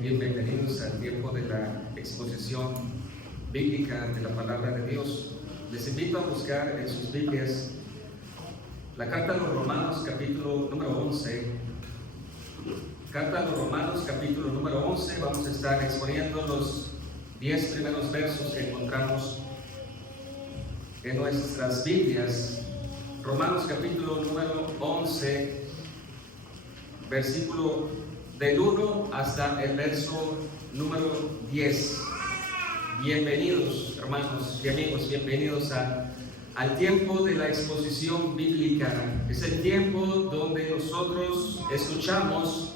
Bienvenidos al tiempo de la exposición bíblica de la palabra de Dios. Les invito a buscar en sus Biblias la carta a los Romanos, capítulo número 11. Carta a los Romanos, capítulo número 11. Vamos a estar exponiendo los 10 primeros versos que encontramos en nuestras Biblias. Romanos, capítulo número 11, versículo del 1 hasta el verso número 10. Bienvenidos, hermanos y amigos, bienvenidos al tiempo de la exposición bíblica. Es el tiempo donde nosotros escuchamos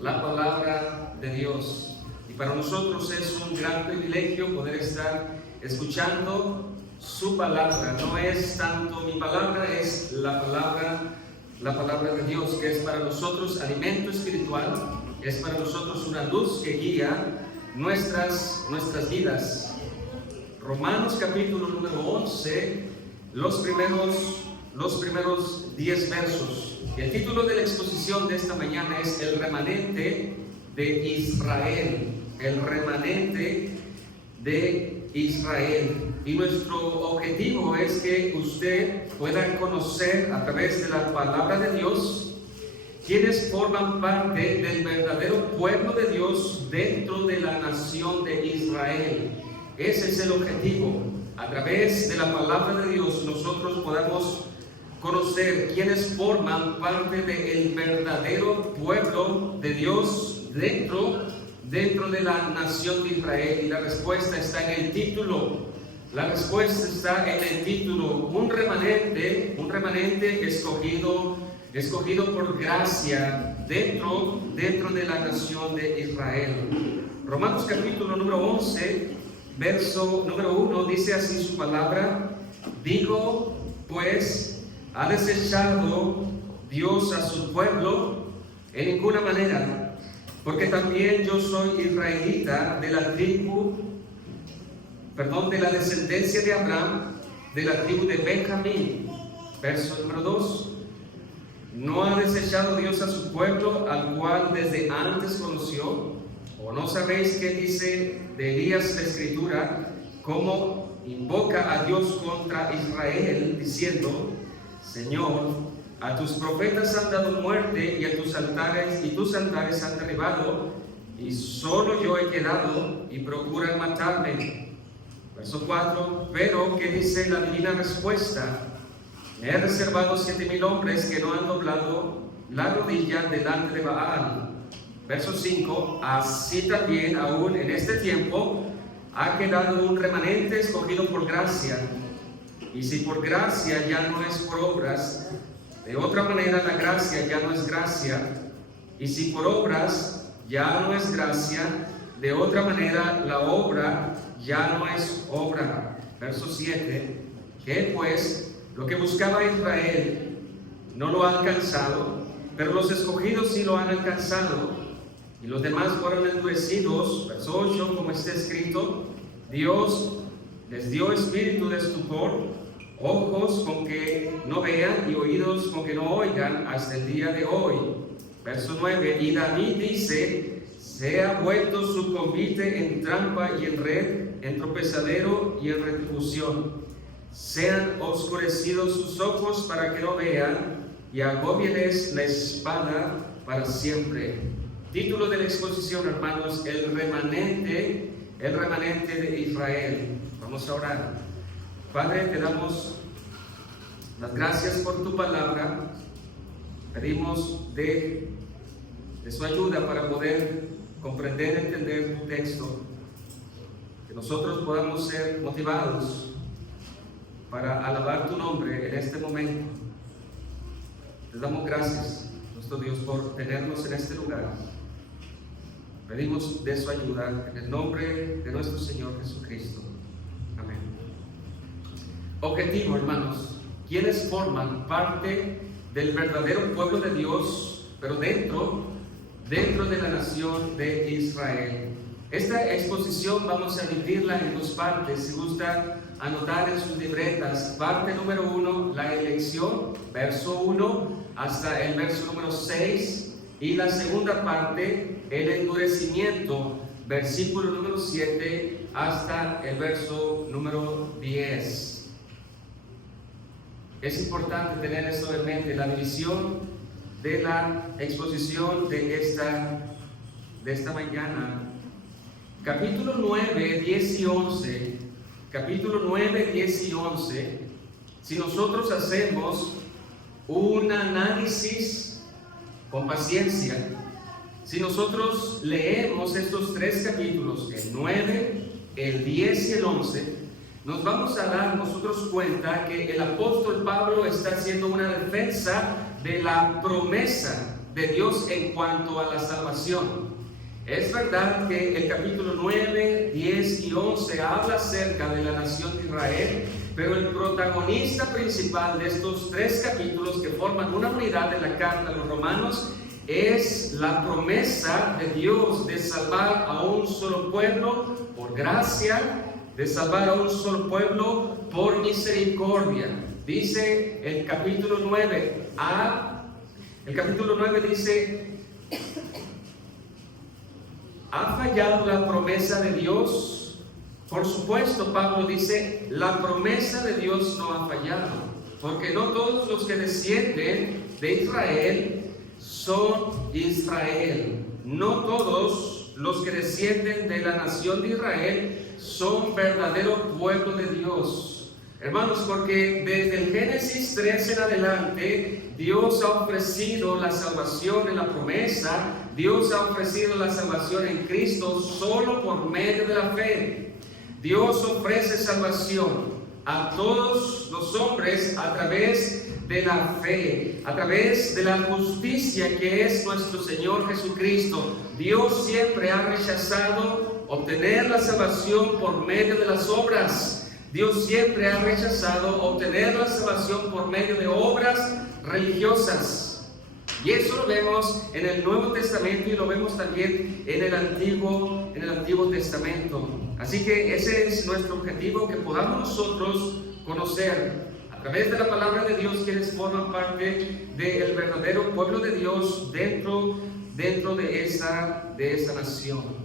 la palabra de Dios. Y para nosotros es un gran privilegio poder estar escuchando su palabra. No es tanto mi palabra, es la palabra de Dios, que es para nosotros alimento espiritual, es para nosotros una luz que guía nuestras vidas. Romanos capítulo número 11, los primeros 10 versos. El título de la exposición de esta mañana es El remanente de Israel. El remanente de Israel. Y nuestro objetivo es que usted pueda conocer a través de la palabra de Dios quienes forman parte del verdadero pueblo de Dios dentro de la nación de Israel. Ese es el objetivo. A través de la palabra de Dios nosotros podamos conocer quienes forman parte del verdadero pueblo de Dios dentro de la nación de Israel. Y la respuesta está en el título. La respuesta está en el título. Un remanente escogido por gracia dentro de la nación de Israel. Romanos capítulo número 11, verso número 1, dice así su palabra: digo, pues, ¿ha desechado Dios a su pueblo? En ninguna manera, porque también yo soy israelita de la descendencia de Abraham, de la tribu de Benjamín. Verso número 2: ¿no ha desechado Dios a su pueblo, al cual desde antes conoció? ¿O no sabéis qué dice de Elías la Escritura, cómo invoca a Dios contra Israel, diciendo: Señor, a tus profetas han dado muerte, y tus altares han derribado, y solo yo he quedado, y procuran matarme? Verso 4: pero ¿qué dice la divina respuesta? Me he reservado 7,000 hombres que no han doblado la rodilla delante de Baal. Verso 5: así también aún en este tiempo ha quedado un remanente escogido por gracia. Y si por gracia ya no es por obras, de otra manera la gracia ya no es gracia. Y si por obras ya no es gracia, de otra manera la obra ya no es obra. Verso 7: que pues lo que buscaba Israel no lo ha alcanzado, pero los escogidos sí lo han alcanzado, y los demás fueron endurecidos. Verso 8: como está escrito, Dios les dio espíritu de estupor, ojos con que no vean y oídos con que no oigan hasta el día de hoy. Verso 9: y David dice: se ha vuelto su convite en trampa y en red, en tropezadero y en retribución. Sean oscurecidos sus ojos para que no vean, y agóbieles la espada para siempre. Título de la exposición, hermanos: el remanente de Israel. Vamos a orar. Padre, te damos las gracias por tu palabra. Pedimos de su ayuda para poder comprender, entender tu texto, que nosotros podamos ser motivados para alabar tu nombre en este momento. Te damos gracias, nuestro Dios, por tenernos en este lugar. Pedimos de su ayuda en el nombre de nuestro Señor Jesucristo. Amén. Objetivo, hermanos: quienes forman parte del verdadero pueblo de Dios, pero dentro de la nación de Israel. Esta exposición vamos a dividirla en dos partes. Si gusta anotar en sus libretas, parte número 1, la elección, verso 1 hasta el verso número 6. y la segunda parte, el endurecimiento, versículo número 7 hasta el verso número 10. Es importante tener esto en mente, la división de la exposición de esta mañana. Capítulo 9, 10 y 11. Capítulo 9, 10 y 11. Si nosotros hacemos un análisis con paciencia, si nosotros leemos estos tres capítulos, el 9, el 10 y el 11, nos vamos a dar nosotros cuenta que el apóstol Pablo está haciendo una defensa de la promesa de Dios en cuanto a la salvación. Es verdad que el capítulo 9, 10 y 11 habla acerca de la nación de Israel, pero el protagonista principal de estos tres capítulos que forman una unidad de la carta a los romanos es la promesa de Dios de salvar a un solo pueblo por gracia, de salvar a un solo pueblo por misericordia. Dice el capítulo 9, dice: ¿ha fallado la promesa de Dios? Por supuesto, Pablo dice, la promesa de Dios no ha fallado, porque no todos los que descienden de Israel son Israel. No todos los que descienden de la nación de Israel son verdadero pueblo de Dios. Hermanos, porque desde el Génesis 3 en adelante, Dios ha ofrecido la salvación en la promesa. Dios ha ofrecido la salvación en Cristo solo por medio de la fe. Dios ofrece salvación a todos los hombres a través de la fe, a través de la justicia que es nuestro Señor Jesucristo. Dios siempre ha rechazado obtener la salvación por medio de las obras. Dios siempre ha rechazado obtener la salvación por medio de obras religiosas. Y eso lo vemos en el Nuevo Testamento y lo vemos también en el Antiguo Testamento. Así que ese es nuestro objetivo, que podamos nosotros conocer a través de la palabra de Dios quienes forman parte del verdadero pueblo de Dios dentro de esa nación.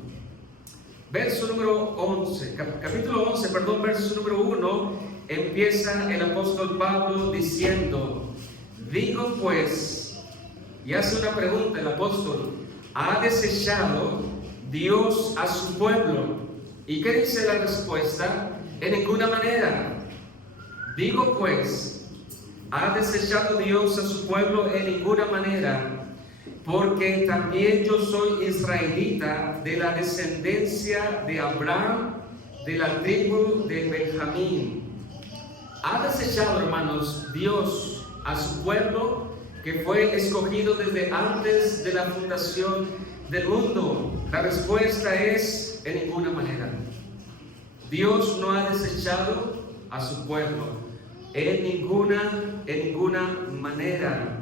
Verso número 11, capítulo 11, verso número 1, empieza el apóstol Pablo diciendo: digo pues, y hace una pregunta el apóstol: ¿ha desechado Dios a su pueblo? ¿Y qué dice la respuesta? En ninguna manera. Digo pues, ¿ha desechado Dios a su pueblo? En ninguna manera. Porque también yo soy israelita, de la descendencia de Abraham, de la tribu de Benjamín. ¿Ha desechado, hermanos, Dios a su pueblo que fue escogido desde antes de la fundación del mundo? La respuesta es: en ninguna manera. Dios no ha desechado a su pueblo en ninguna manera.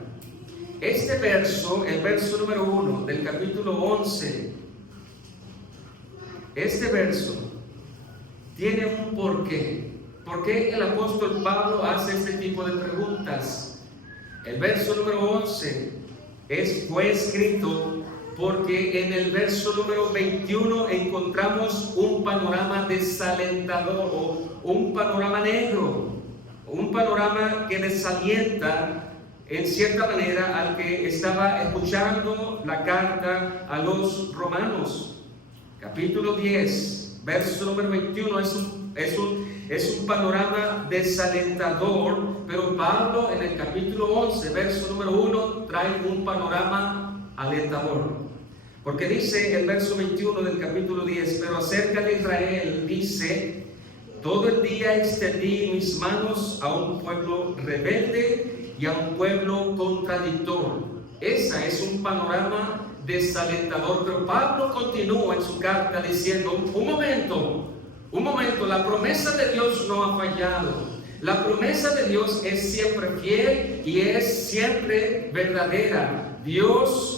Este verso, el verso número 1 del capítulo 11, este verso tiene un porqué. ¿Por qué el apóstol Pablo hace este tipo de preguntas? El verso número 11 fue escrito porque en el verso número 21 encontramos un panorama desalentador, o un panorama negro, un panorama que desalienta en cierta manera al que estaba escuchando la carta a los romanos. Capítulo 10, verso número 21 es un panorama desalentador, pero Pablo en el capítulo 11, verso número 1, trae un panorama alentador. Porque dice el verso 21 del capítulo 10: pero acerca de Israel dice: todo el día extendí mis manos a un pueblo rebelde y a un pueblo contradictor. Ese es un panorama desalentador, pero Pablo continúa en su carta diciendo: un momento, la promesa de Dios no ha fallado. La promesa de Dios es siempre fiel y es siempre verdadera. Dios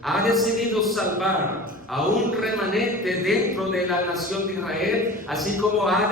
ha decidido salvar a un remanente dentro de la nación de Israel, así como ha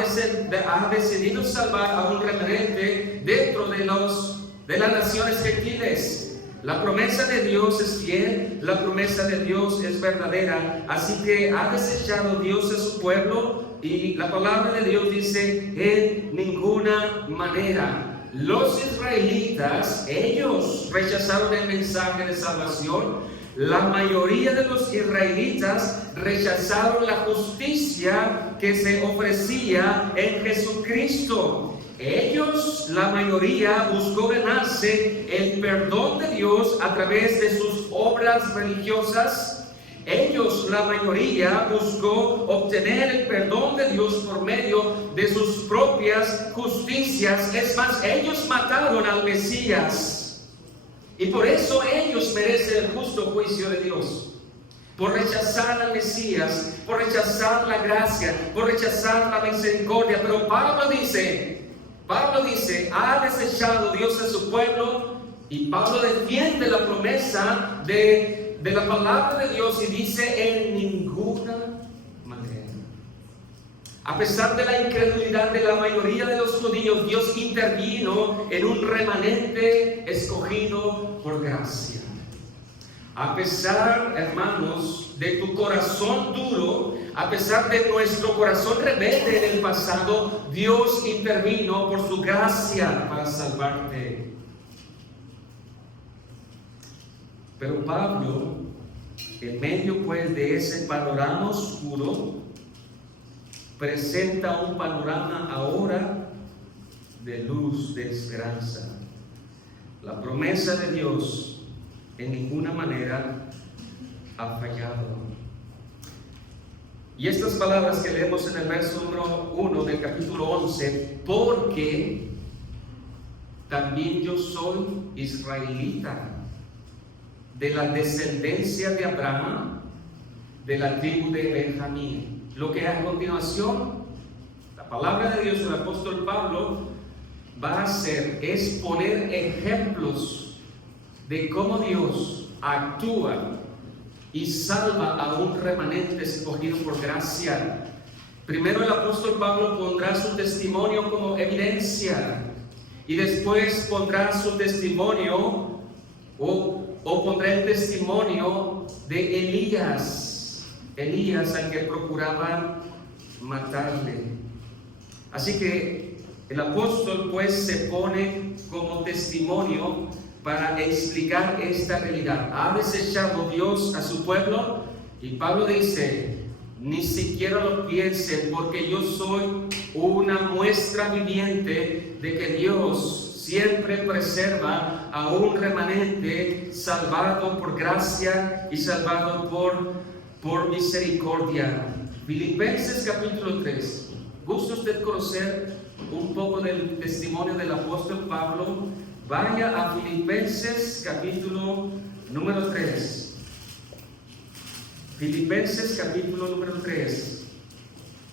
decidido salvar a un remanente dentro de las naciones gentiles. La promesa de Dios es fiel, la promesa de Dios es verdadera. Así que ha desechado Dios a su pueblo, y la palabra de Dios dice: en ninguna manera. Los israelitas, ellos rechazaron el mensaje de salvación. La mayoría de los israelitas rechazaron la justicia que se ofrecía en Jesucristo. Ellos, la mayoría, buscó ganarse el perdón de Dios a través de sus obras religiosas. Ellos, la mayoría, buscó obtener el perdón de Dios por medio de sus propias justicias. Es más, ellos mataron al Mesías. Y por eso ellos merecen el justo juicio de Dios. Por rechazar al Mesías, por rechazar la gracia, por rechazar la misericordia. Pero Pablo dice, ha desechado Dios a su pueblo, y Pablo defiende la promesa de la palabra de Dios y dice: en ninguna manera. A pesar de la incredulidad de la mayoría de los judíos, Dios intervino en un remanente escogido por gracia. A pesar, hermanos, de tu corazón duro, a pesar de nuestro corazón rebelde en el pasado, Dios intervino por su gracia para salvarte. Pero Pablo, en medio pues de ese panorama oscuro, presenta un panorama ahora de luz, de esperanza. La promesa de Dios en ninguna manera ha fallado. Y estas palabras que leemos en el verso número 1 del capítulo 11: porque también yo soy israelita, de la descendencia de Abraham, de la tribu de Benjamín. Lo que a continuación la palabra de Dios, el apóstol Pablo va a hacer es poner ejemplos de cómo Dios actúa y salva a un remanente escogido por gracia. Primero el apóstol Pablo pondrá su testimonio como evidencia, y después pondrá su testimonio o pondrá el testimonio de Elías al que procuraban matarle. Así que el apóstol pues se pone como testimonio para explicar esta realidad. Ha desechado Dios a su pueblo, y Pablo dice: ni siquiera lo piensen, porque yo soy una muestra viviente de que Dios siempre preserva a un remanente salvado por gracia y salvado por misericordia. Filipenses capítulo 3. ¿Gusta usted conocer un poco del testimonio del apóstol Pablo? Vaya a Filipenses capítulo número 3. Filipenses capítulo número 3.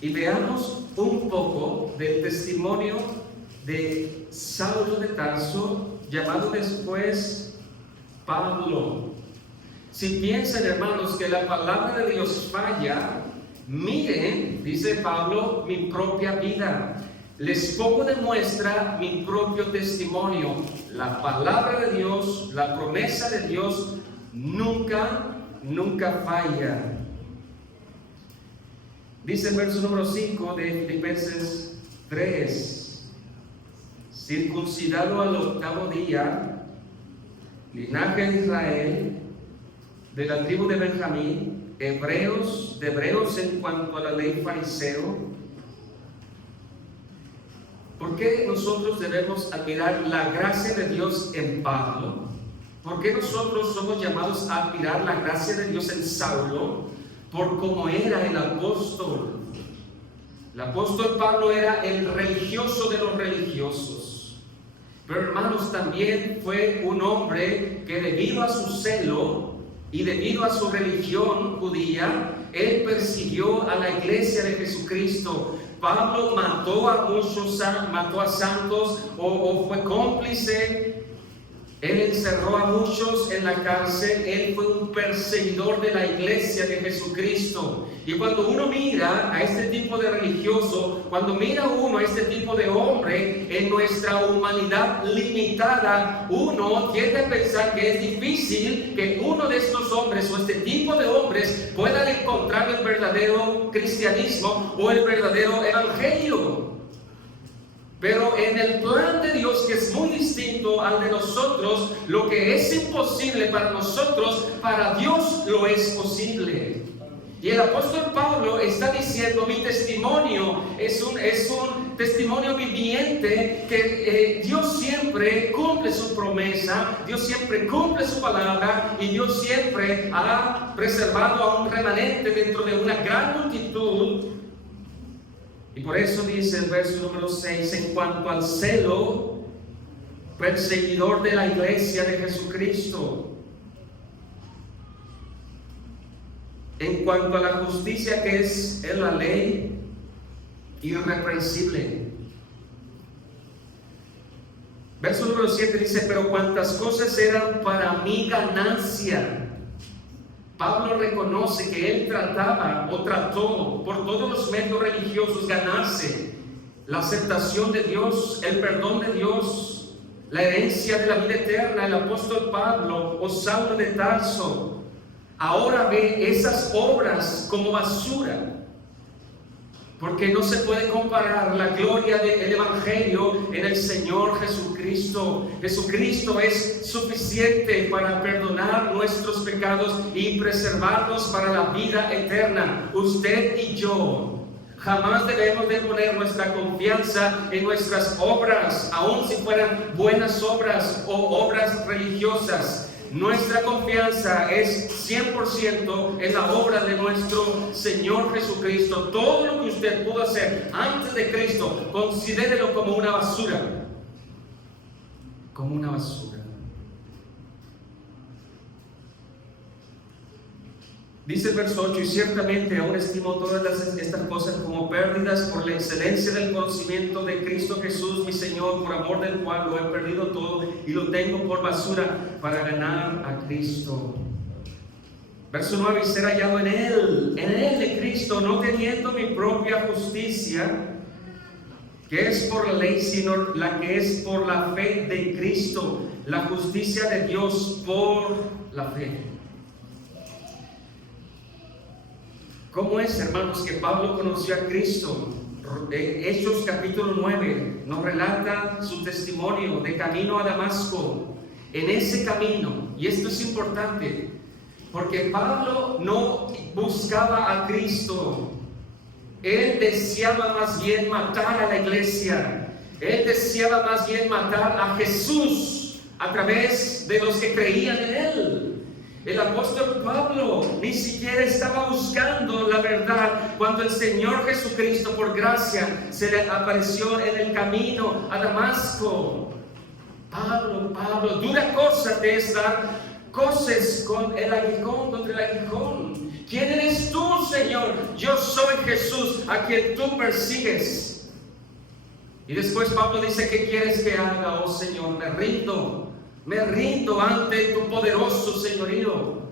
Y veamos un poco del testimonio de Saulo de Tarso, llamado después Pablo. Si piensan, hermanos, que la palabra de Dios falla, miren, dice Pablo, mi propia vida. Les pongo de muestra mi propio testimonio. La palabra de Dios, la promesa de Dios nunca falla. Dice el verso número 5 de Filipenses 3: circuncidado al 8º día, linaje de Israel, de la tribu de Benjamín, de hebreos en cuanto a la ley, fariseo. ¿Por qué nosotros debemos admirar la gracia de Dios en Pablo? ¿Por qué nosotros somos llamados a admirar la gracia de Dios en Saulo? Por cómo era el apóstol. El apóstol Pablo era el religioso de los religiosos. Pero, hermanos, también fue un hombre que, debido a su celo y debido a su religión judía, él persiguió a la iglesia de Jesucristo. Pablo mató a muchos, mató a santos, o fue cómplice Él encerró a muchos en la cárcel. Él fue un perseguidor de la iglesia de Jesucristo. Y cuando uno mira a este tipo de religioso, cuando mira uno a este tipo de hombre, en nuestra humanidad limitada, uno tiende a pensar que es difícil que uno de estos hombres o este tipo de hombres puedan encontrar el verdadero cristianismo o el verdadero evangelio. Pero en el plan de Dios, que es muy distinto al de nosotros, lo que es imposible para nosotros, para Dios lo es posible. Y el apóstol Pablo está diciendo: mi testimonio es un testimonio viviente que Dios siempre cumple su promesa, Dios siempre cumple su palabra, y Dios siempre ha preservado a un remanente dentro de una gran multitud. Y por eso dice el verso número 6, en cuanto al celo, perseguidor de la iglesia de Jesucristo. En cuanto a la justicia que es en la ley, irreprensible. Verso número 7 dice: pero cuantas cosas eran para mi ganancia. Pablo reconoce que él trataba o trató por todos los métodos religiosos ganarse la aceptación de Dios, el perdón de Dios, la herencia de la vida eterna. El apóstol Pablo, o Saulo de Tarso, ahora ve esas obras como basura, porque no se puede comparar la gloria del Evangelio en el Señor Jesucristo. Jesucristo es suficiente para perdonar nuestros pecados y preservarnos para la vida eterna. Usted y yo jamás debemos de poner nuestra confianza en nuestras obras, aun si fueran buenas obras o obras religiosas. Nuestra confianza es 100% en la obra de nuestro Señor Jesucristo. Todo lo que usted pudo hacer antes de Cristo, considérelo como una basura. Como una basura. Dice el verso 8: y ciertamente aún estimo todas estas cosas como pérdidas por la excelencia del conocimiento de Cristo Jesús, mi Señor, por amor del cual lo he perdido todo y lo tengo por basura para ganar a Cristo. Verso 9: y ser hallado en Él de Cristo, no teniendo mi propia justicia, que es por la ley, sino la que es por la fe de Cristo, la justicia de Dios por la fe. ¿Cómo es, hermanos, que Pablo conoció a Cristo? Hechos capítulo 9 nos relata su testimonio de camino a Damasco. En ese camino, y esto es importante, porque Pablo no buscaba a Cristo. Él deseaba más bien matar a la iglesia. Él deseaba más bien matar a Jesús a través de los que creían en Él. El apóstol Pablo ni siquiera estaba buscando la verdad cuando el Señor Jesucristo, por gracia, se le apareció en el camino a Damasco. Pablo, dura cosa te es dar coces con el aguijón, contra el aguijón. ¿Quién eres tú, Señor? Yo soy Jesús, a quien tú persigues. Y después Pablo dice: ¿qué quieres que haga, oh Señor? Me rindo ante tu poderoso señorío.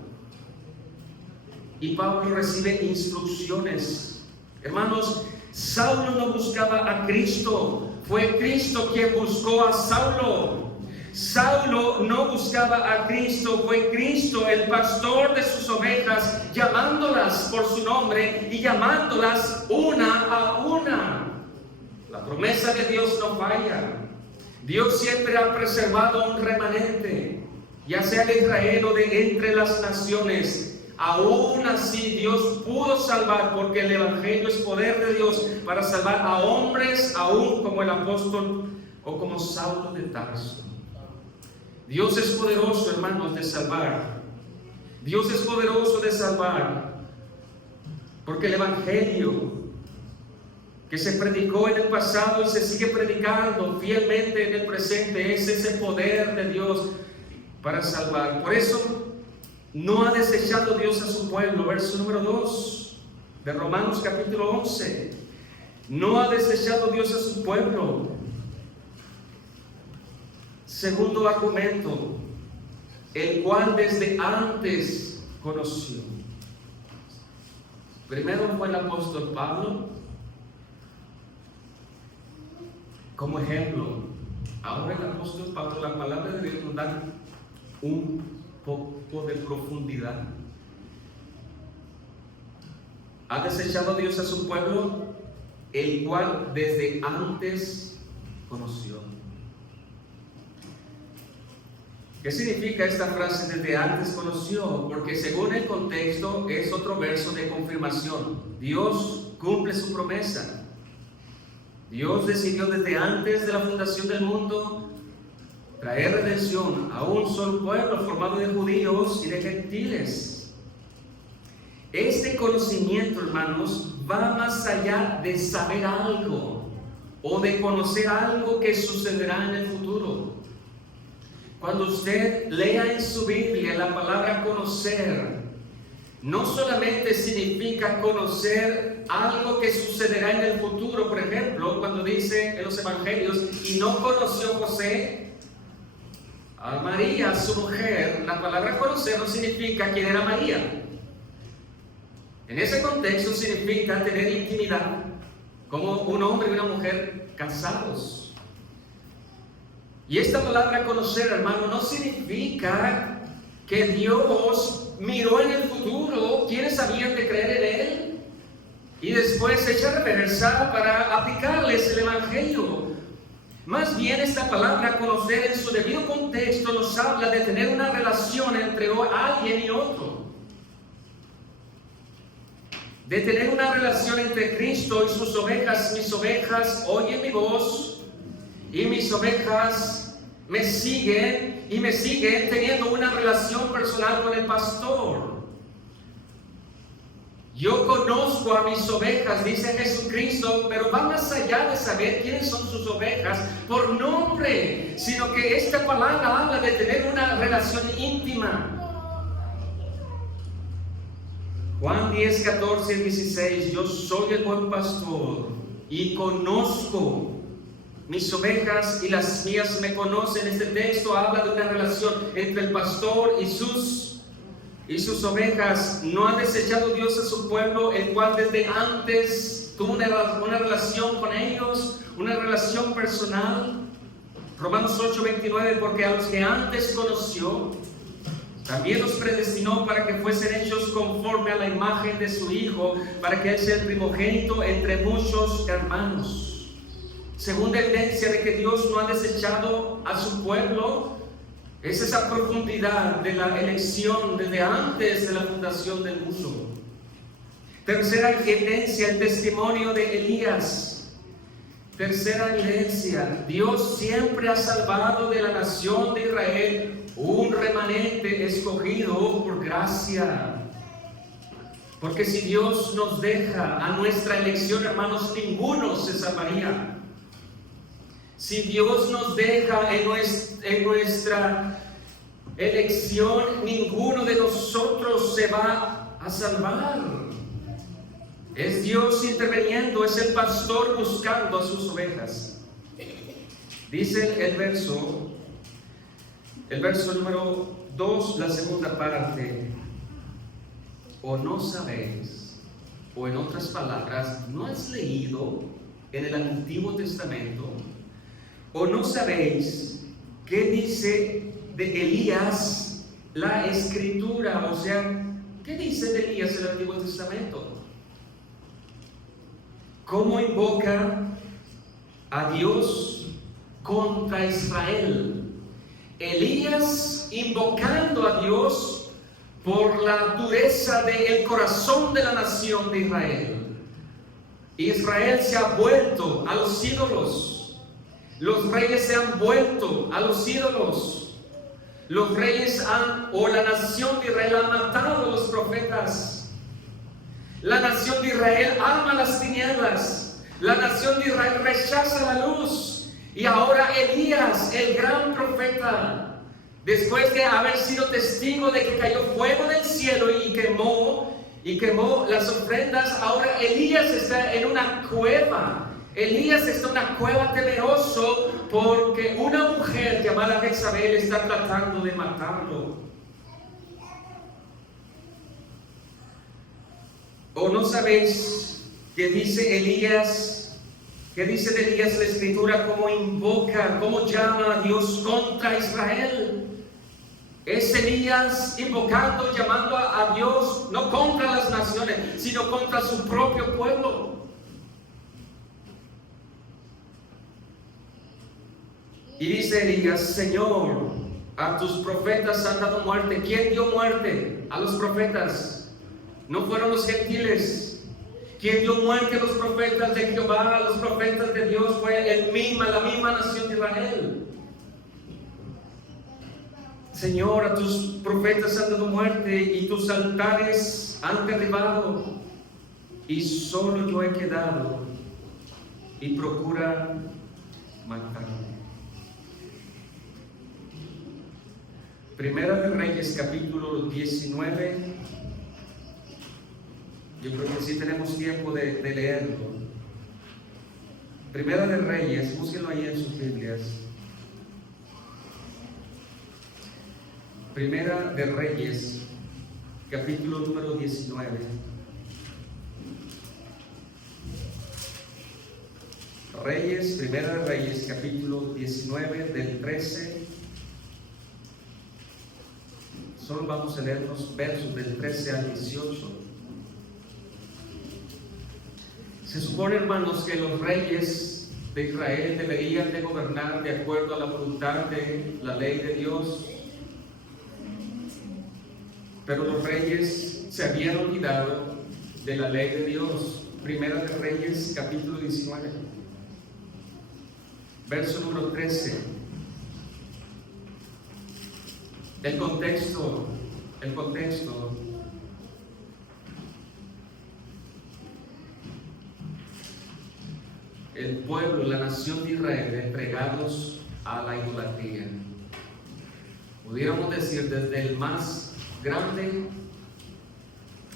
Y Pablo recibe instrucciones. Hermanos, Saulo no buscaba a Cristo, fue Cristo quien buscó a Saulo. Saulo no buscaba a Cristo, fue Cristo el pastor de sus ovejas, llamándolas por su nombre y llamándolas una a una. La promesa de Dios no falla. Dios siempre ha preservado un remanente, ya sea de Israel o de entre las naciones. Aún así Dios pudo salvar, porque el Evangelio es poder de Dios para salvar a hombres, aún como el apóstol o como Saulo de Tarso. Dios es poderoso, hermanos, de salvar. Dios es poderoso de salvar, porque el Evangelio que se predicó en el pasado y se sigue predicando fielmente en el presente es ese poder de Dios para salvar. Por eso no ha desechado Dios a su pueblo. Verso número 2 de Romanos capítulo 11. No ha desechado Dios a su pueblo. Segundo argumento: el cual desde antes conoció. Primero fue el apóstol Pablo como ejemplo. Ahora el apóstol Pablo, la palabra de Dios nos da un poco de profundidad. Ha desechado Dios a su pueblo, el cual desde antes conoció. ¿Qué significa esta frase desde antes conoció? Porque según el contexto es otro verso de confirmación. Dios cumple su promesa. Dios decidió desde antes de la fundación del mundo traer redención a un solo pueblo formado de judíos y de gentiles. Este conocimiento, hermanos, va más allá de saber algo o de conocer algo que sucederá en el futuro. Cuando usted lea en su Biblia la palabra conocer, no solamente significa conocer algo que sucederá en el futuro. Por ejemplo, cuando dice en los evangelios, y no conoció José a María, su mujer, la palabra conocer no significa quién era María. En ese contexto significa tener intimidad, como un hombre y una mujer casados. Y esta palabra conocer, hermano, no significa que Dios miró en el futuro quiénes habían de creer en Él y después echa reversa para aplicarles el Evangelio. Más bien esta palabra conocer en su debido contexto nos habla de tener una relación entre alguien y otro. De tener una relación entre Cristo y sus ovejas. Mis ovejas oyen mi voz y mis ovejas me siguen y me siguen teniendo una relación personal con el pastor. Yo conozco a mis ovejas, dice Jesucristo, pero va más allá de saber quiénes son sus ovejas por nombre, sino que esta palabra habla de tener una relación íntima. Juan 10, 14 y 16, yo soy el buen pastor y conozco mis ovejas y las mías me conocen. Este texto habla de una relación entre el pastor y sus ovejas. No ha desechado Dios a su pueblo, el cual desde antes tuvo una relación con ellos, una relación personal. Romanos 8, 29, porque a los que antes conoció, también los predestinó para que fuesen hechos conforme a la imagen de su Hijo, para que Él sea el primogénito entre muchos hermanos. Segunda evidencia de que Dios no ha desechado a su pueblo es esa profundidad de la elección desde antes de la fundación del mundo. Tercera evidencia, el testimonio de Elías. Tercera evidencia, Dios siempre ha salvado de la nación de Israel un remanente escogido por gracia. Porque si Dios nos deja a nuestra elección, hermanos, ninguno se salvaría. Si Dios nos deja en nuestra elección, ninguno de nosotros se va a salvar. Es Dios interviniendo, es el pastor buscando a sus ovejas. Dice el verso número 2, la segunda parte. O no sabéis, o en otras palabras, ¿no has leído en el Antiguo Testamento? ¿O no sabéis qué dice de Elías la Escritura? O sea, ¿qué dice de Elías en el Antiguo Testamento? ¿Cómo invoca a Dios contra Israel? Elías invocando a Dios por la dureza del corazón de la nación de Israel. Israel se ha vuelto a los ídolos. Los reyes se han vuelto a los ídolos. Los reyes la nación de Israel ha matado a los profetas. La nación de Israel ama las tinieblas. La nación de Israel rechaza la luz. Y ahora Elías, el gran profeta, después de haber sido testigo de que cayó fuego del cielo y quemó las ofrendas, ahora Elías está en una cueva Elías está en una cueva temeroso porque una mujer llamada Jezabel está tratando de matarlo. ¿O no sabéis qué dice Elías? ¿Qué dice de Elías la Escritura? ¿Cómo invoca, cómo llama a Dios contra Israel? Es Elías invocando, llamando a Dios, no contra las naciones, sino contra su propio pueblo. Y dice Elías: Señor, a tus profetas han dado muerte. ¿Quién dio muerte a los profetas? No fueron los gentiles. ¿Quién dio muerte a los profetas de Jehová, a los profetas de Dios? Fue la misma nación de Israel. Señor, a tus profetas han dado muerte y tus altares han derribado, y solo yo he quedado y procura matarme. Primera de Reyes, capítulo 19. Yo creo que sí tenemos tiempo de leerlo. Primera de Reyes, búsquenlo ahí en sus Biblias. Primera de Reyes, capítulo número 19. Primera de Reyes, capítulo 19, del 13. Solo vamos a leer los versos del 13 al 18. Se supone, hermanos, que los reyes de Israel deberían de gobernar de acuerdo a la voluntad de la ley de Dios. Pero los reyes se habían olvidado de la ley de Dios. Primera de Reyes, capítulo 19, verso número 13. El contexto. El pueblo, la nación de Israel, entregados a la idolatría. Pudiéramos decir desde el más grande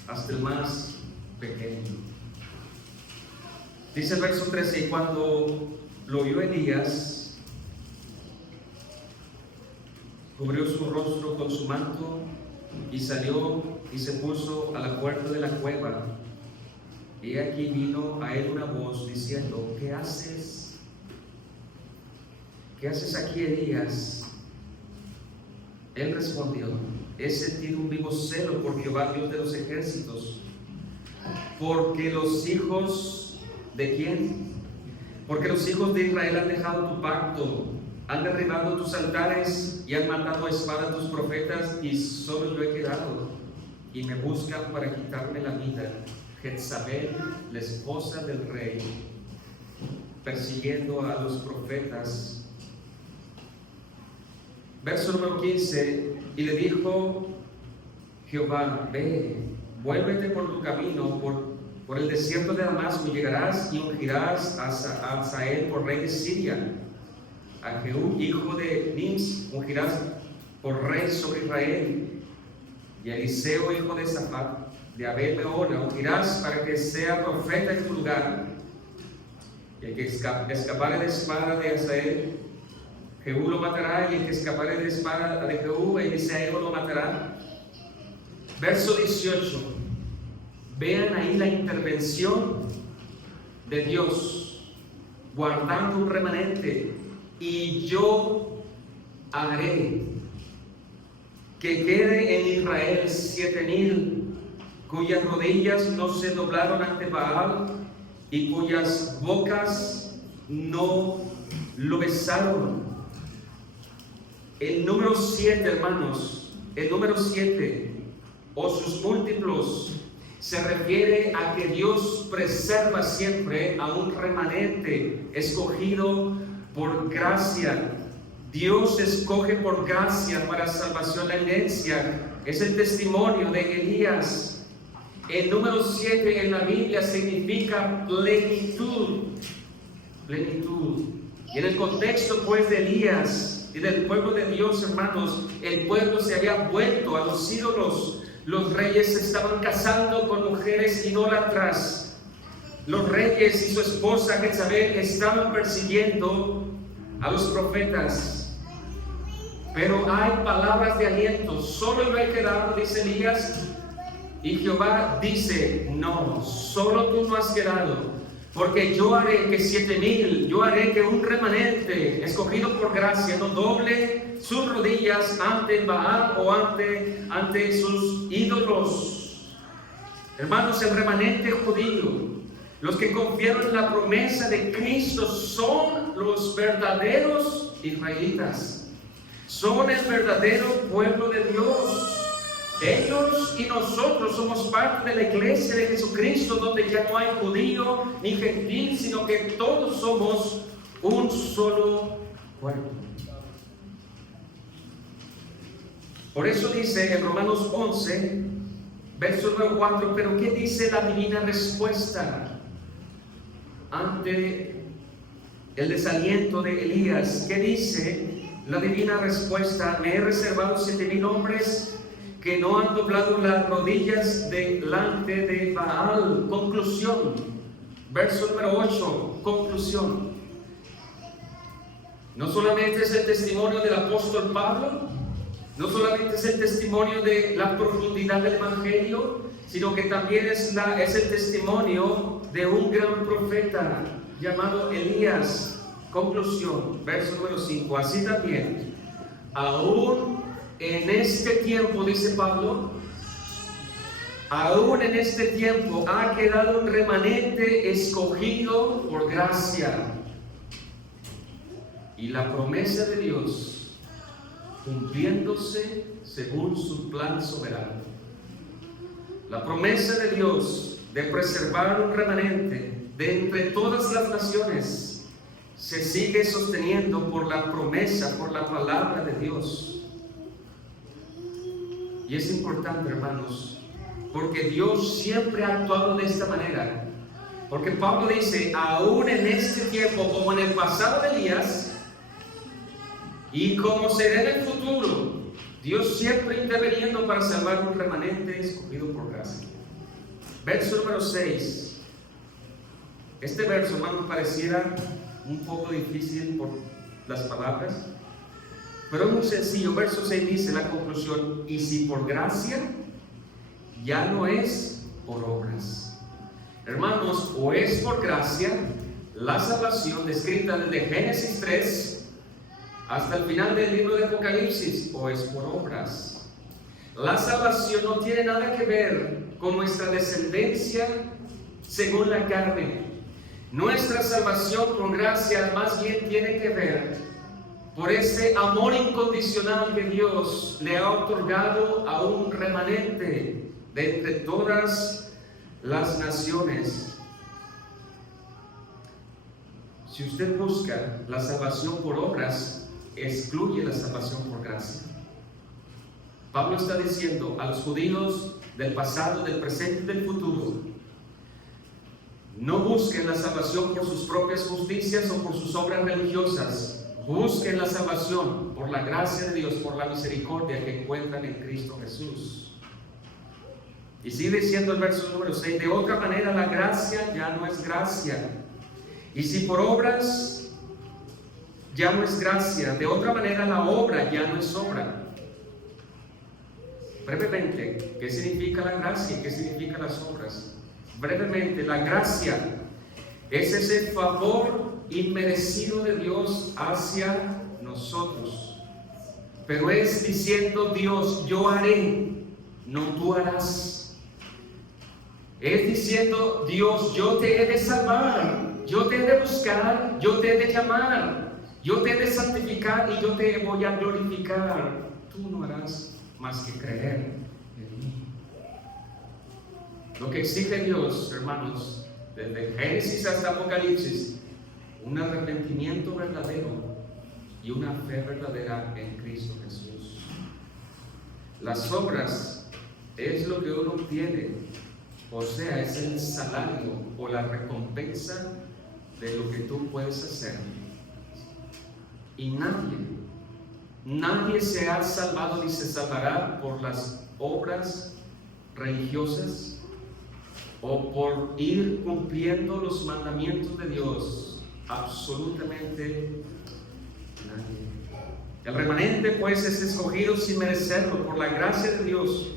hasta el más pequeño. Dice el verso 13: y cuando lo oyó Elías, cubrió su rostro con su manto y salió y se puso a la puerta de la cueva. Y aquí vino a él una voz diciendo: ¿qué haces? ¿Qué haces aquí, Elías? Él respondió: he sentido un vivo celo por Jehová, Dios de los ejércitos, porque los hijos ¿de quién? Porque los hijos de Israel han dejado tu pacto, han derribado tus altares y han matado a espada a tus profetas, y solo yo he quedado, y me buscan para quitarme la vida. Jezabel, la esposa del rey, persiguiendo a los profetas. Verso número 15: y le dijo Jehová: ve, vuélvete por tu camino, por el desierto de Damasco, y llegarás y ungirás a Hazael por rey de Siria. A Jehú, hijo de Nimsi, ungirás por rey sobre Israel. Y a Eliseo, hijo de Safat, de Abel Mehola, ungirás para que sea profeta en tu lugar. Y el que escapare de espada de Hazael, Jehú lo matará, y el que escapare de espada de Jehú, Eliseo lo matará. Verso 18. Vean ahí la intervención de Dios, guardando un remanente. Y yo haré que quede en Israel 7,000 cuyas rodillas no se doblaron ante Baal y cuyas bocas no lo besaron. El número 7, hermanos, el número 7 o sus múltiplos se refiere a que Dios preserva siempre a un remanente escogido por gracia. Dios escoge por gracia para salvación la herencia. Es el testimonio de Elías. El número 7 en la Biblia significa plenitud. Plenitud. Y en el contexto pues de Elías y del pueblo de Dios, hermanos, el pueblo se había vuelto a los ídolos. Los reyes se estaban casando con mujeres idólatras. los reyes y su esposa Jezabel estaban persiguiendo a los profetas. Pero hay palabras de aliento. Solo yo he quedado, dice Elías. Y Jehová dice: no, solo tú no has quedado. Porque yo haré que 7,000, yo haré que un remanente escogido por gracia no doble sus rodillas ante Baal o ante sus ídolos. Hermanos, el remanente judío, los que confiaron en la promesa de Cristo, son los verdaderos israelitas. Son el verdadero pueblo de Dios. Ellos y nosotros somos parte de la iglesia de Jesucristo, donde ya no hay judío ni gentil, sino que todos somos un solo cuerpo. Por eso dice en Romanos 11, verso 4, pero ¿qué dice la divina respuesta ante el desaliento de Elías? ¿Qué dice la divina respuesta? Me he reservado 7,000 hombres que no han doblado las rodillas delante de Baal. Conclusión, verso número 8, conclusión. No solamente es el testimonio del apóstol Pablo, no solamente es el testimonio de la profundidad del evangelio, sino que también es el testimonio de un gran profeta llamado Elías. Conclusión, verso número 5. Así también, aún en este tiempo, dice Pablo, aún en este tiempo ha quedado un remanente escogido por gracia. Y la promesa de Dios cumpliéndose según su plan soberano. La promesa de Dios de preservar un remanente de entre todas las naciones se sigue sosteniendo por la promesa, por la palabra de Dios. Y es importante, hermanos, porque Dios siempre ha actuado de esta manera. Porque Pablo dice, aún en este tiempo, como en el pasado de Elías, y como será en el futuro, Dios siempre interviniendo para salvar un remanente escogido por gracia. Verso número 6. Este verso, hermano, pareciera un poco difícil por las palabras, pero es muy sencillo. Verso 6 dice la conclusión: y si por gracia, ya no es por obras. Hermanos, o es por gracia la salvación descrita desde Génesis 3 hasta el final del libro de Apocalipsis, o es por obras. La salvación no tiene nada que ver con nuestra descendencia según la carne. Nuestra salvación con gracia más bien tiene que ver por ese amor incondicional que Dios le ha otorgado a un remanente de entre todas las naciones. Si usted busca la salvación por obras, excluye la salvación por gracia. Pablo está diciendo a los judíos del pasado, del presente y del futuro: no busquen la salvación por sus propias justicias o por sus obras religiosas. Busquen la salvación por la gracia de Dios, por la misericordia que encuentran en Cristo Jesús. Y sigue diciendo el verso número 6: de otra manera la gracia ya no es gracia. Y si por obras, ya no es gracia. De otra manera la obra ya no es obra. Brevemente, ¿qué significa la gracia y qué significan las obras? Brevemente, la gracia es ese favor inmerecido de Dios hacia nosotros. Pero es diciendo Dios: yo haré, no tú harás. Es diciendo Dios: yo te he de salvar, yo te he de buscar, yo te he de llamar, yo te he de santificar y yo te voy a glorificar. Tú no harás más que creer en mí. Lo que exige Dios, hermanos, desde Génesis hasta Apocalipsis, un arrepentimiento verdadero y una fe verdadera en Cristo Jesús. Las obras es lo que uno obtiene, o sea, es el salario o la recompensa de lo que tú puedes hacer. Y nadie se ha salvado ni se salvará por las obras religiosas o por ir cumpliendo los mandamientos de Dios? Absolutamente nadie. El remanente pues es escogido sin merecerlo por la gracia de Dios,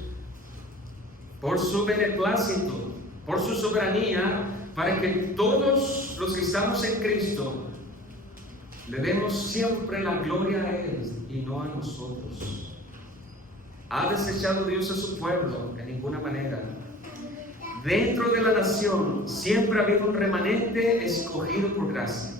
por su beneplácito, por su soberanía, para que todos los que estamos en Cristo le demos siempre la gloria a Él y no a nosotros. ¿Ha desechado Dios a su pueblo? De ninguna manera. Dentro de la nación siempre ha habido un remanente escogido por gracia.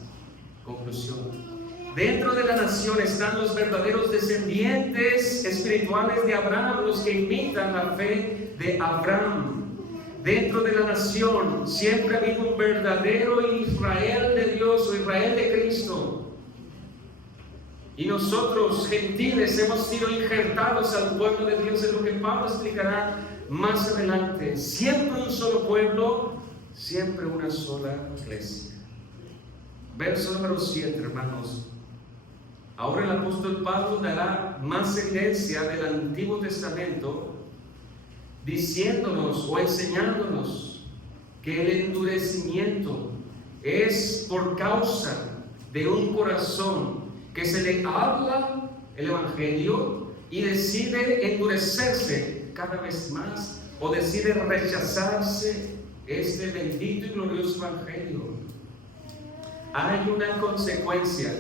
Conclusión. Dentro de la nación están los verdaderos descendientes espirituales de Abraham, los que imitan la fe de Abraham. Dentro de la nación siempre ha habido un verdadero Israel de Dios o Israel de Cristo. Y nosotros, gentiles, hemos sido injertados al pueblo de Dios, es lo que Pablo explicará más adelante. Siempre un solo pueblo, siempre una sola iglesia. Verso número 7, hermanos. Ahora el apóstol Pablo dará más evidencia del Antiguo Testamento, diciéndonos o enseñándonos que el endurecimiento es por causa de un corazón que se le habla el Evangelio y decide endurecerse cada vez más o decide rechazarse este bendito y glorioso Evangelio. Hay una consecuencia.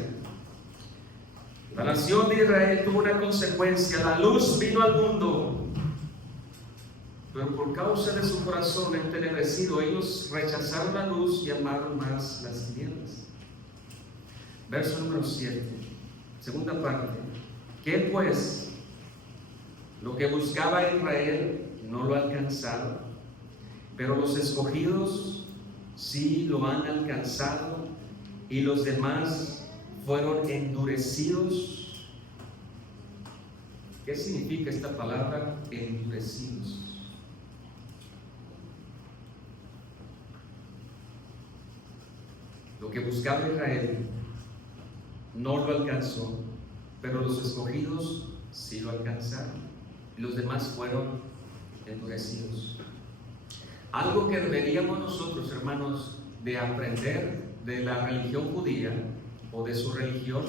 La nación de Israel tuvo una consecuencia. La luz vino al mundo, pero por causa de su corazón entenebrecido, ellos rechazaron la luz y amaron más las tinieblas. Verso número 7, segunda parte. ¿Qué pues? Lo que buscaba Israel no lo ha alcanzado, pero los escogidos sí lo han alcanzado, y los demás fueron endurecidos. ¿Qué significa esta palabra endurecidos? Lo que buscaba Israel no lo alcanzó, pero los escogidos sí lo alcanzaron, y los demás fueron endurecidos. Algo que deberíamos nosotros, hermanos, de aprender de la religión judía o de su religión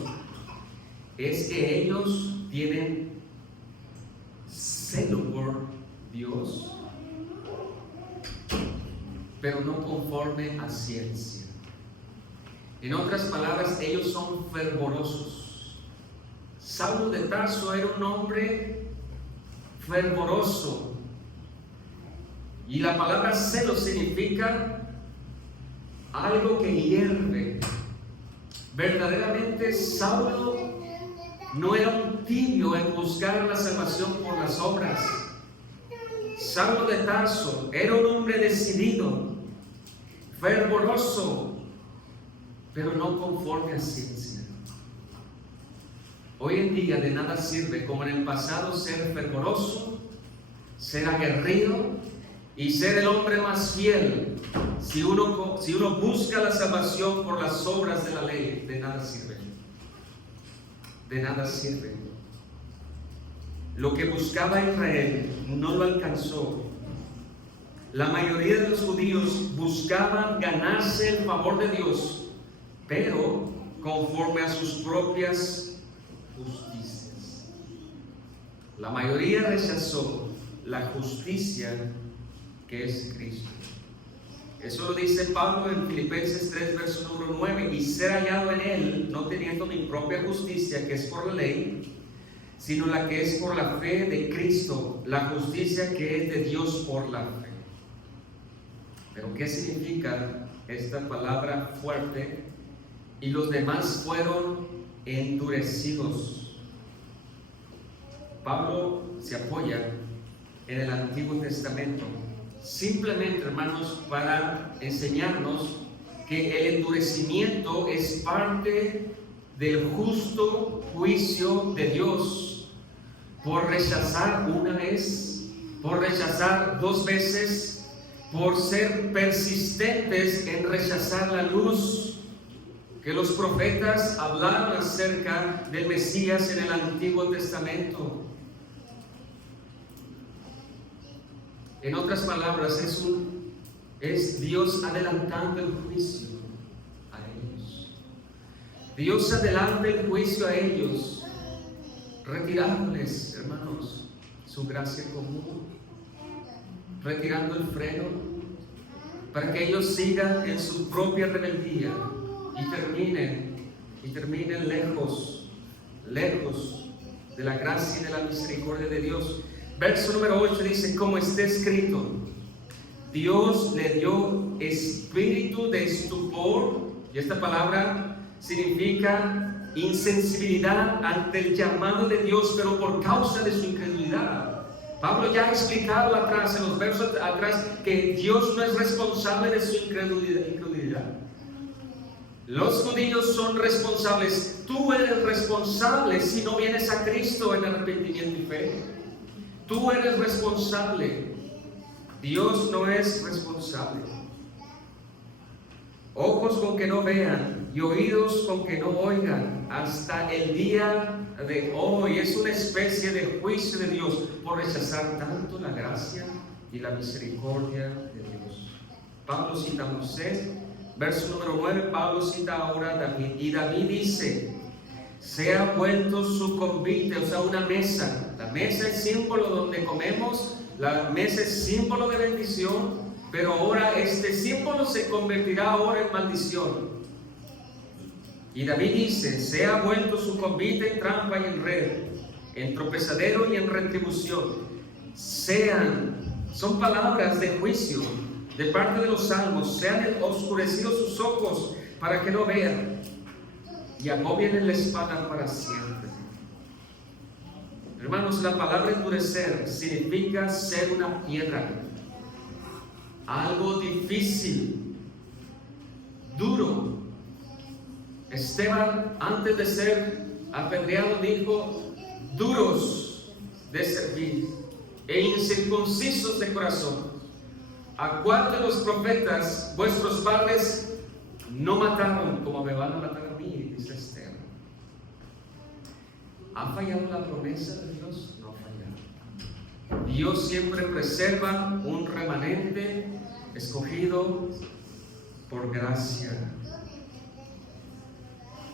es que ellos tienen celo por Dios, pero no conforme a ciencia. En otras palabras, ellos son fervorosos. Saulo de Tarso era un hombre fervoroso, y la palabra celo significa algo que hierve. Verdaderamente Saulo no era un tibio en buscar la salvación por las obras. Saulo de Tarso era un hombre decidido, fervoroso, pero no conforme a ciencia. Hoy en día de nada sirve, como en el pasado, ser fervoroso, ser aguerrido y ser el hombre más fiel. Si uno busca la salvación por las obras de la ley, de nada sirve. De nada sirve. Lo que buscaba Israel no lo alcanzó. La mayoría de los judíos buscaban ganarse el favor de Dios, pero conforme a sus propias justicias. La mayoría rechazó la justicia que es Cristo. Eso lo dice Pablo en Filipenses 3, verso número 9: y ser hallado en Él, no teniendo mi propia justicia, que es por la ley, sino la que es por la fe de Cristo, la justicia que es de Dios por la fe. Pero ¿qué significa esta palabra fuerte? Y los demás fueron endurecidos. Pablo se apoya en el Antiguo Testamento, simplemente, hermanos, para enseñarnos que el endurecimiento es parte del justo juicio de Dios por rechazar una vez, por rechazar dos veces, por ser persistentes en rechazar la luz que los profetas hablaron acerca del Mesías en el Antiguo Testamento. En otras palabras, es Dios adelantando el juicio a ellos. Dios adelanta el juicio a ellos, retirándoles, hermanos, su gracia común, retirando el freno para que ellos sigan en su propia rebeldía y terminen lejos de la gracia y de la misericordia de Dios. Verso número 8 dice: como está escrito, Dios le dio espíritu de estupor, y esta palabra significa insensibilidad ante el llamado de Dios, pero por causa de su incredulidad. Pablo ya ha explicado atrás, en los versos atrás, que Dios no es responsable de su incredulidad. Los judíos son responsables. Tú eres responsable si no vienes a Cristo en arrepentimiento y fe. Tú eres responsable. Dios no es responsable. Ojos con que no vean y oídos con que no oigan hasta el día de hoy. Es una especie de juicio de Dios por rechazar tanto la gracia y la misericordia de Dios. Pablo cita a Moisés. Verso número 9, Pablo cita ahora a David. Y David dice: se ha vuelto su convite, o sea, una mesa. La mesa es símbolo donde comemos, la mesa es símbolo de bendición, pero ahora este símbolo se convertirá ahora en maldición. Y David dice: se ha vuelto su convite en trampa y en red, en tropezadero y en retribución. Son palabras de juicio de parte de los salmos. Se han oscurecido sus ojos para que no vean, y agobien en la espada para siempre. Hermanos, la palabra endurecer significa ser una piedra, algo difícil, duro. Esteban, antes de ser apedreado, dijo: duros de servir e incircuncisos de corazón. ¿A cuál de los profetas vuestros padres no mataron como me van a matar a mí?, dice Esteban. ¿Ha fallado la promesa de Dios? No ha fallado. Dios siempre preserva un remanente escogido por gracia.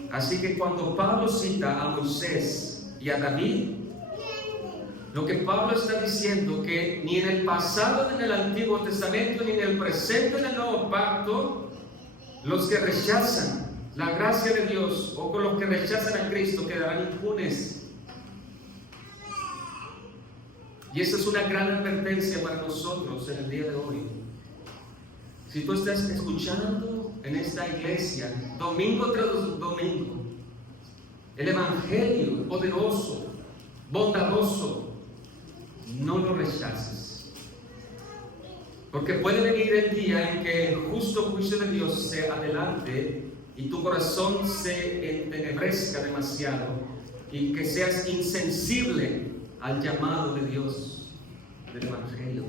Así que cuando Pablo cita a Moisés y a David, lo que Pablo está diciendo que ni en el pasado, ni en el Antiguo Testamento, ni en el presente, en el Nuevo Pacto, los que rechazan la gracia de Dios o con los que rechazan a Cristo quedarán impunes. Y esa es una gran advertencia para nosotros en el día de hoy. Si tú estás escuchando en esta iglesia domingo tras domingo el evangelio poderoso, bondadoso, no lo rechaces, porque puede venir el día en que el justo juicio de Dios se adelante y tu corazón se entenebrezca demasiado y que seas insensible al llamado de Dios del evangelio.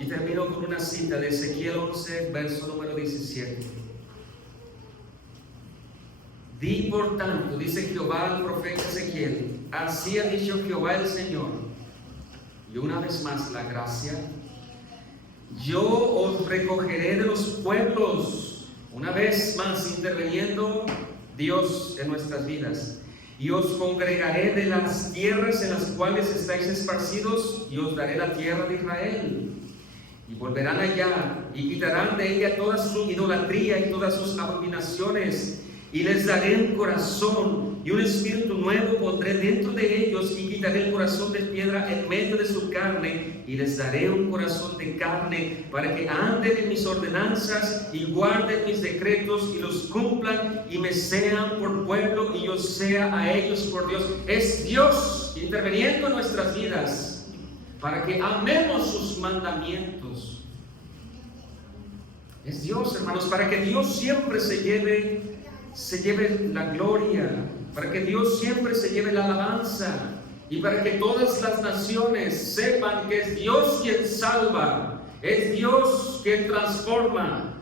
Y termino con una cita de Ezequiel 11, verso número 17. Di por tanto, dice Jehová al profeta Ezequiel, así ha dicho Jehová el Señor. Y una vez más la gracia: yo os recogeré de los pueblos, una vez más interviniendo Dios en nuestras vidas, y os congregaré de las tierras en las cuales estáis esparcidos, y os daré la tierra de Israel. Y volverán allá, y quitarán de ella toda su idolatría y todas sus abominaciones, y les daré un corazón y un espíritu nuevo pondré dentro de ellos, y quitaré el corazón de piedra en medio de su carne, y les daré un corazón de carne, para que anden en mis ordenanzas y guarden mis decretos y los cumplan, y me sean por pueblo y yo sea a ellos por Dios. Es Dios interviniendo en nuestras vidas para que amemos sus mandamientos. Es Dios, hermanos, para que Dios siempre se lleve la gloria, para que Dios siempre se lleve la alabanza, y para que todas las naciones sepan que es Dios quien salva, es Dios quien transforma,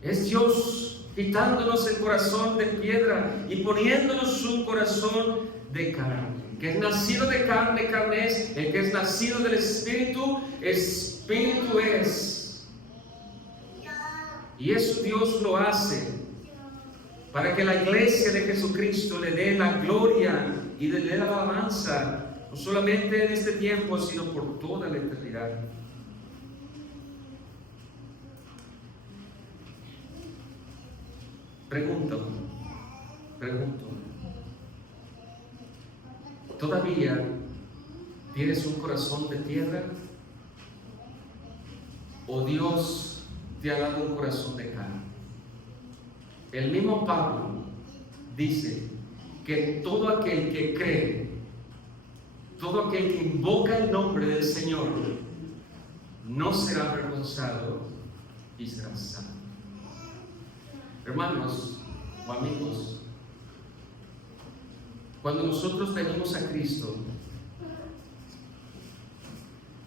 es Dios quitándonos el corazón de piedra y poniéndonos un corazón de carne. que es nacido de carne, carne es, el que es nacido del Espíritu, Espíritu es. Y eso Dios lo hace para que la iglesia de Jesucristo le dé la gloria y le dé la alabanza, no solamente en este tiempo, sino por toda la eternidad. Pregunto, ¿todavía tienes un corazón de piedra? ¿O Dios te ha dado un corazón de carne? El mismo Pablo dice que todo aquel que cree, todo aquel que invoca el nombre del Señor, no será avergonzado y será salvo. Hermanos o amigos, cuando nosotros venimos a Cristo,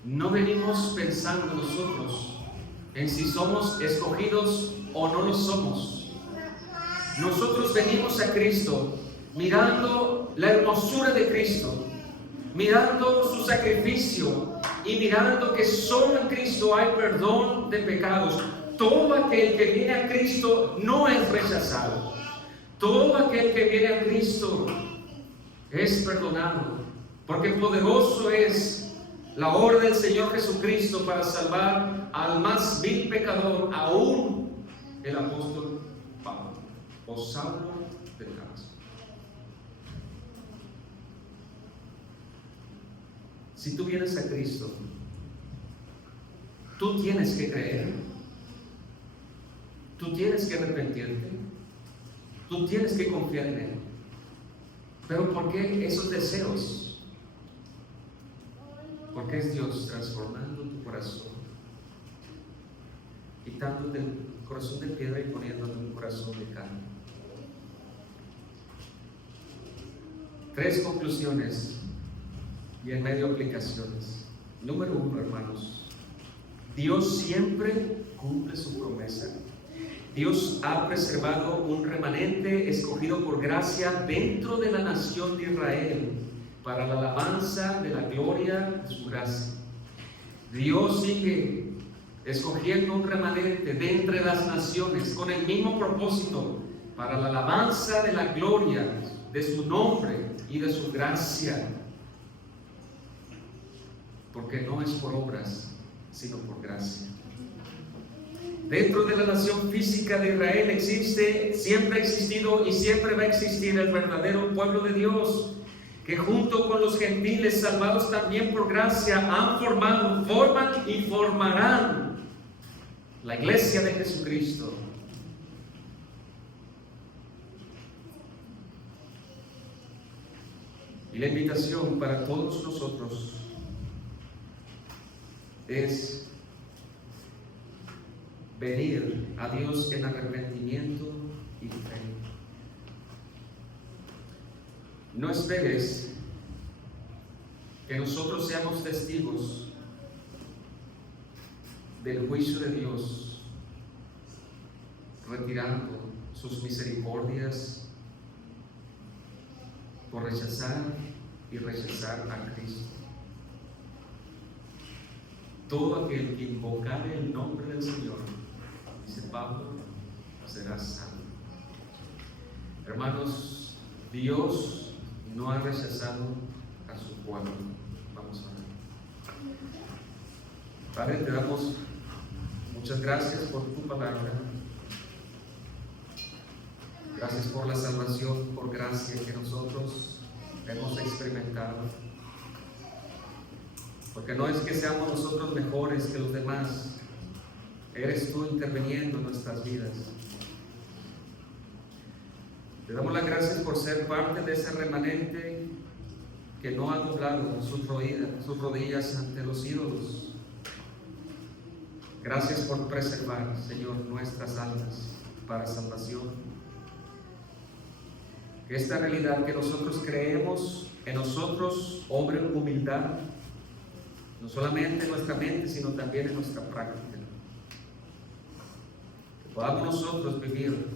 no venimos pensando nosotros en si somos escogidos o no lo somos. Nosotros venimos a Cristo mirando la hermosura de Cristo, mirando su sacrificio y mirando que solo en Cristo hay perdón de pecados. Todo aquel que viene a Cristo no es rechazado. Todo aquel que viene a Cristo es perdonado, porque poderoso es la obra del Señor Jesucristo para salvar al más vil pecador, aún el apóstol Pablo, o Saulo de Tarso. Si tú vienes a Cristo, tú tienes que creer, tú tienes que arrepentirte, tú tienes que confiar en Él. Pero ¿por qué esos deseos? Porque es Dios transformando tu corazón, quitándote el corazón de piedra y poniéndote un corazón de carne. 3 conclusiones y en medio aplicaciones. Número 1, hermanos, Dios siempre cumple su promesa. Dios ha preservado un remanente escogido por gracia dentro de la nación de Israel para la alabanza de la gloria de su gracia. Dios sigue escogiendo un remanente de entre las naciones con el mismo propósito, para la alabanza de la gloria de su nombre y de su gracia, porque no es por obras, sino por gracia. Dentro de la nación física de Israel existe, siempre ha existido y siempre va a existir el verdadero pueblo de Dios, que junto con los gentiles salvados también por gracia han formado, forman y formarán la iglesia de Jesucristo. Y la invitación para todos nosotros es venir a Dios en arrepentimiento y fe. No esperes que nosotros seamos testigos del juicio de Dios, retirando sus misericordias por rechazar a Cristo. Todo aquel que invocare el nombre del Señor, dice Pablo, será salvo. Hermanos, Dios no ha rechazado a su pueblo. Vamos a ver. Padre, te damos muchas gracias por tu palabra. Gracias por la salvación, por gracia que nosotros hemos experimentado. Porque no es que seamos nosotros mejores que los demás. Eres tú interviniendo en nuestras vidas. Te damos las gracias por ser parte de ese remanente que no ha doblado sus rodillas ante los ídolos. Gracias por preservar, Señor, nuestras almas para salvación. Que esta realidad que nosotros creemos en nosotros obre humildad, no solamente en nuestra mente, sino también en nuestra práctica. Que podamos nosotros vivir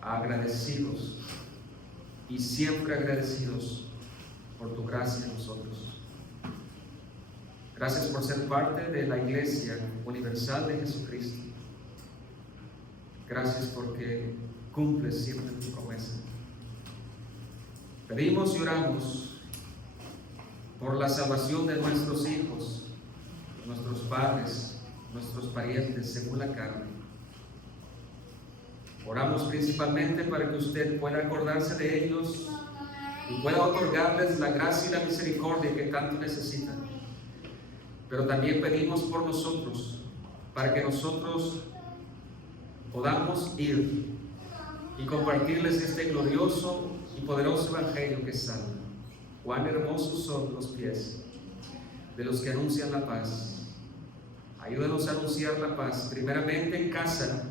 agradecidos y siempre agradecidos por tu gracia en nosotros. Gracias por ser parte de la Iglesia Universal de Jesucristo. Gracias porque cumples siempre tu promesa. Pedimos y oramos por la salvación de nuestros hijos, nuestros padres, nuestros parientes según la carne. Oramos principalmente para que usted pueda acordarse de ellos y pueda otorgarles la gracia y la misericordia que tanto necesitan. Pero también pedimos por nosotros, para que nosotros podamos ir y compartirles este glorioso y poderoso evangelio que salva. Cuán hermosos son los pies de los que anuncian la paz. Ayúdanos a anunciar la paz, primeramente en casa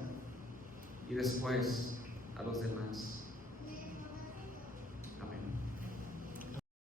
y después a los demás.